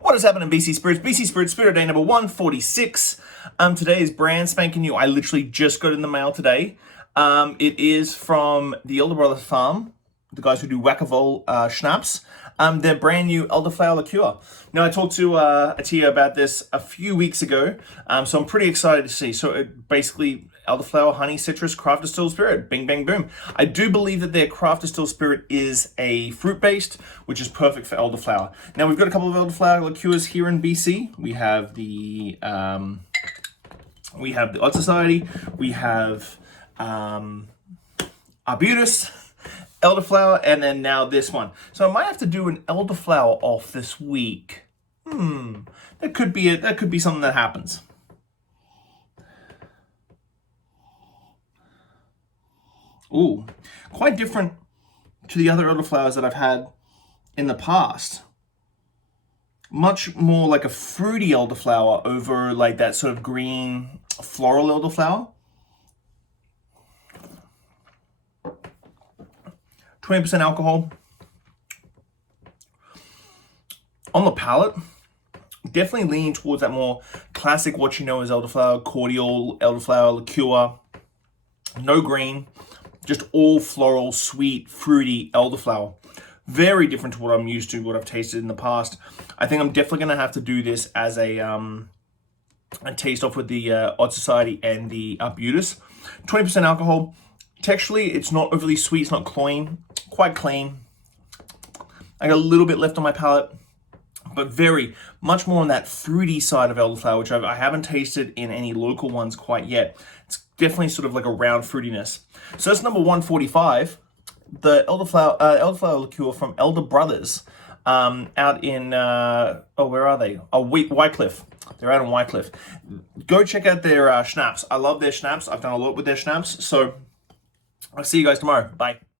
What is happening, BC Spirits? BC Spirits Spirit Day number 146. Today is brand spanking new. I literally just got it in the mail today. It is from the Elder Bros Famrs, the guys who do Wackavol schnapps. Their brand new Elderflower Liqueur. Now, I talked to Atia about this a few weeks ago, so I'm pretty excited to see. So basically, elderflower, honey, citrus, craft distilled spirit. Bing, bang, boom. I do believe that their craft distilled spirit is a fruit-based, which is perfect for elderflower. Now, we've got a couple of elderflower liqueurs here in BC. We have the Odd Society. We have Arbutus, elderflower, and then now this one. So I might have to do an elderflower off this week. That could be something that happens. Ooh, quite different to the other elderflowers that I've had in the past. Much more like a fruity elderflower over like that sort of green floral elderflower. 20% alcohol. On the palate, definitely leaning towards that more classic, what you know as elderflower, cordial, elderflower liqueur. No green, just all floral, sweet, fruity elderflower. Very different to what I'm used to, what I've tasted in the past. I think I'm definitely going to have to do this as a taste off with the Odd Society and the Arbutus. 20% alcohol. Texturally, it's not overly sweet, it's not cloying, quite clean. I got a little bit left on my palate, but very much more on that fruity side of elderflower, which I haven't tasted in any local ones quite yet. It's definitely sort of like a round fruitiness. So that's number 145, the elderflower liqueur from Elder Bros, out in where are they? Oh, Wycliffe. They're out in Wycliffe. Go check out their schnapps. I love their schnapps. I've done a lot with their schnapps. So I'll see you guys tomorrow. Bye.